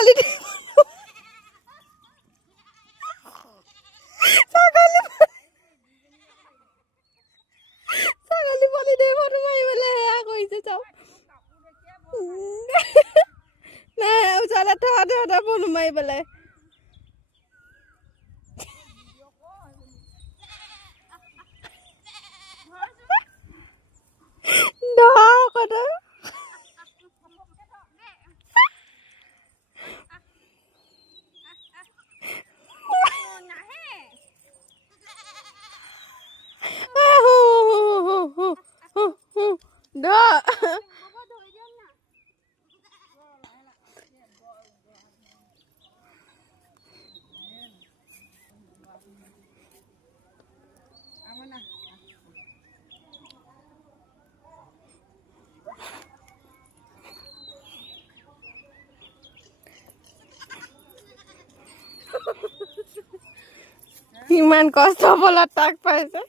ছাগলী ছাগলী পোৱালি দেই ফটো মাৰিবলৈ সেয়া কৰিছে চাওক নাই ওচৰতে থওঁতে ফটো মাৰি পেলাই কথা ইমান কষ্ট ফলত তাক পাইছে